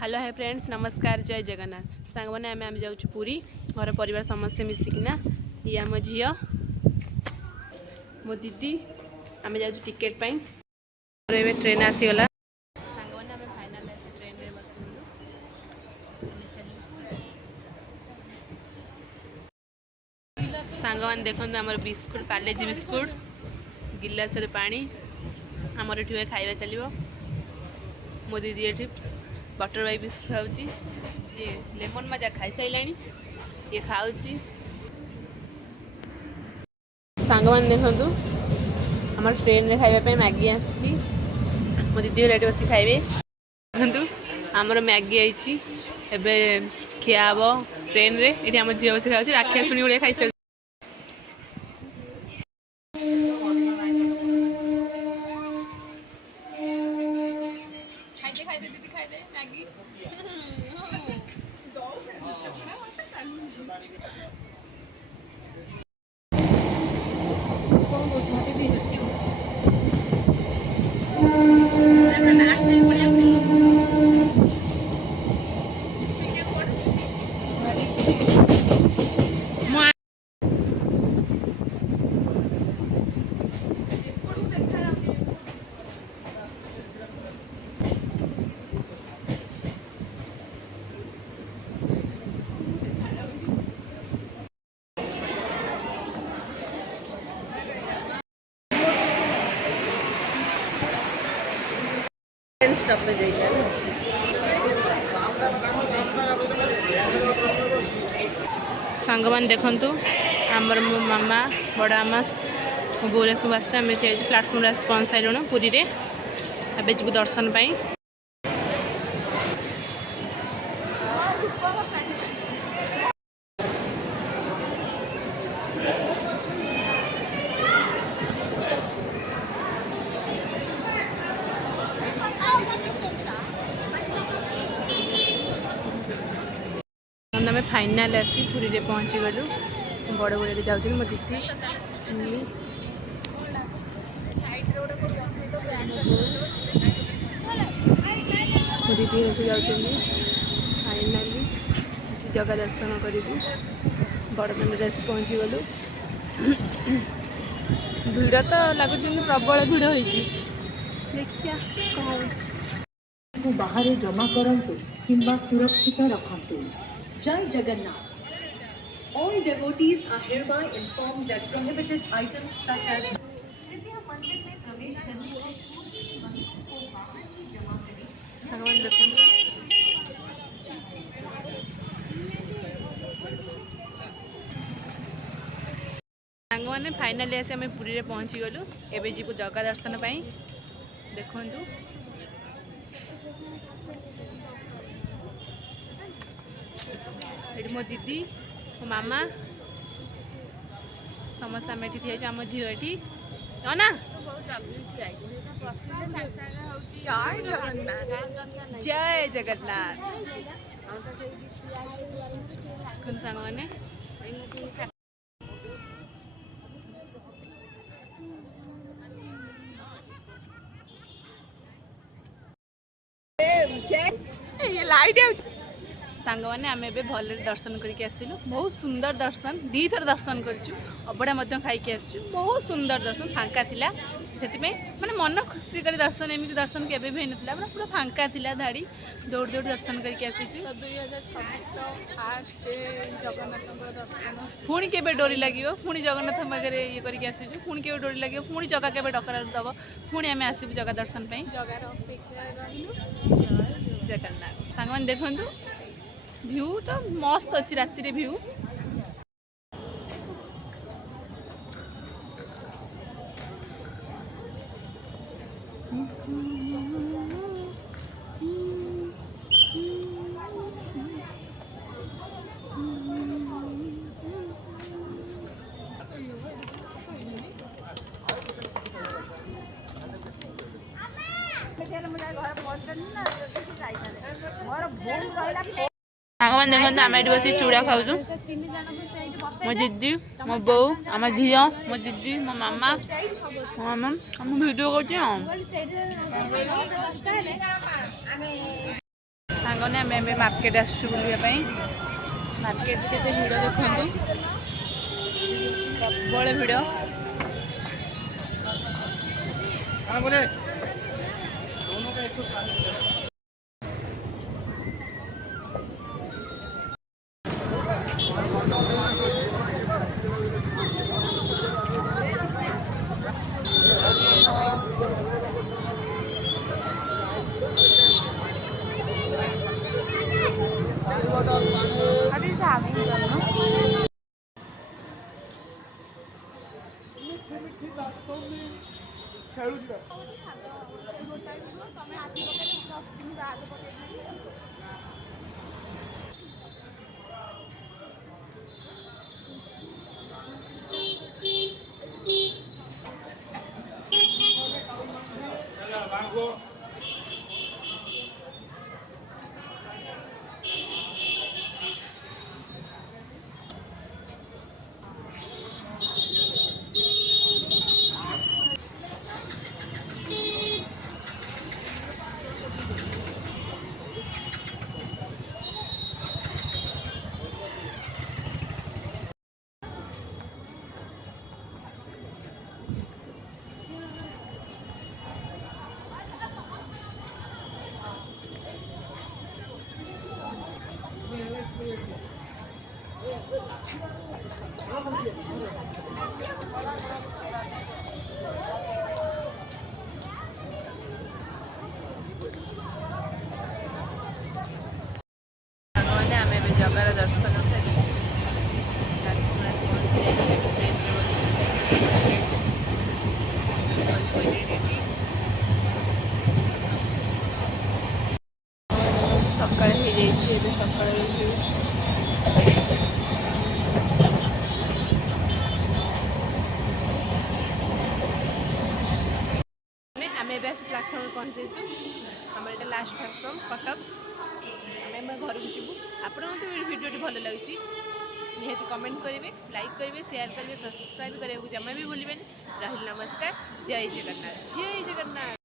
Hello है friends, नमस्कार, जय जगन्नाथ। सांग मैंने आम जाऊँ पुरी घर परिवार समस्ते मिसिकिना। ये आम झी मो दीदी आम जाऊँ टिकेट पाई। ट्रेन आसीगला सांग मैंने आम फाइनाल आसी ट्रेन में बसलु। सांग मैंने देखो आम बिस्कुट पार्लेजी बिस्कुट गिलास पानी आमर ये खाଇବା चलो। मो दीदी ये बटर वाई बिस्कुट खाऊँ, ये लेमन मजा खाई सारा ये खाऊँ। सांग मैंने देखु आम ट्रेन में खावाई मैगी आसी। मो दीदी रेडी बस खाइबे। देखु आमर मैगी आई खिया हम ट्रेन रे। ये आम झील बस खाऊँ राखी शुणी भाई खाई चल। खाइदे दीदी खाइदे मैगी। सांग मैंने देखु आमर मो मामा बड़ आमा मो बोरे सब आस प्लाटफर्म पहुँच सारूँ पुरी रे। अब जीव दर्शन पाई। आम फाइनाल आसी पुरी रे पहुँची गलु। बड़ बड़े जाऊँ मो दीदी मो दीदी से जाऊँगी फाइनाली जगह दर्शन करूँ। बड़दान आसी पहुँची गलु। भिड़ तो लगुच प्रबल भिड़ हो देखिया को बाहर जमा करंतु किंबा सुरक्षित रखंतु। जय Jagannath. All devotees are hereby informed that prohibited items such as सांग मैंने फाइनाली आसी आम पुरी रे पहुँची गलु। एबे जीवु जगह दर्शन पाई। देखंतु ये मो दीदी मो मामा समस्त आम ये ठिया आम झील ये ना। जय जगन्नाथ। कौन सांग मैंने ये लाइट सांग मैंने आम ए भल दर्शन करके आसिलु। बहुत सुंदर दर्शन, दी थर दर्शन करूँ। अबड़ा खाई आसचु। बहुत सुंदर दर्शन, फांका थिला से मैंने मन खुशी कर दर्शन एमती दर्शन केवे भी होता है। पूरा फांका थिला धाड़ी दौड़ दौड़ दर्शन करके आसीचु। 2026 जगन्नाथ दर्शन पुणी के डोरी लगे पुणी जगन्नाथ पाखे ये करके आसीचु। पुणी के डोरी लगे पुणी जगह के डकरा दब पुणी आम आसबू जगह दर्शन जगार अपेक्षा जगन्नाथ। सांग मैंने देखु व्यू तो मस्त अच्छी राति रे व्यू। सांग मैंने देखो आम ये बस चूड़ा खाऊ। मो दीदी मो बो आम झी मो दीदी मो मामा भिडियो कर। ସାଙ୍ଗମାନେ ଆମେ ଏବେ ମାର୍କେଟ ଆସୁଛୁ ବୁଲିବା ପାଇଁ। ମାର୍କେଟ କେତେ ଭିଡ଼ ଦେଖନ୍ତୁ, ପ୍ରବଳ ଭିଡ଼। ସାଙ୍ଗମାନେ ଆମେ ଏବେ ଜଗାର ଦର୍ଶନ ସାରି ଠାକୁର ପହଞ୍ଚି ଯାଇଛୁ। ଏବେ ଟ୍ରେନରେ ବସିଛୁ। ସକାଳ ହେଇଯାଇଛି, ଏବେ ସକାଳ ଆମେ ଏବେ ଆସି ପ୍ଲାଟଫର୍ମରେ ପହଞ୍ଚିଯାଇଛୁ। ଆମର ଏଇଟା ଲାଷ୍ଟ ପ୍ଲାଟଫର୍ମ କଟକ। ଆମେ ଘରକୁ ଯିବୁ। ଆପଣଙ୍କୁ ତ ଭିଡ଼ିଓଟି ଭଲ ଲାଗୁଛି ନିହାତି କମେଣ୍ଟ କରିବେ, ଲାଇକ୍ କରିବେ, ସେୟାର କରିବେ, ସବସ୍କ୍ରାଇବ୍ କରିବାକୁ ଜମା ବି ଭୁଲିବେନି। ରହିଲି, ନମସ୍କାର, ଜୟ ଜଗନ୍ନାଥ, ଜୟ ଜଗନ୍ନାଥ।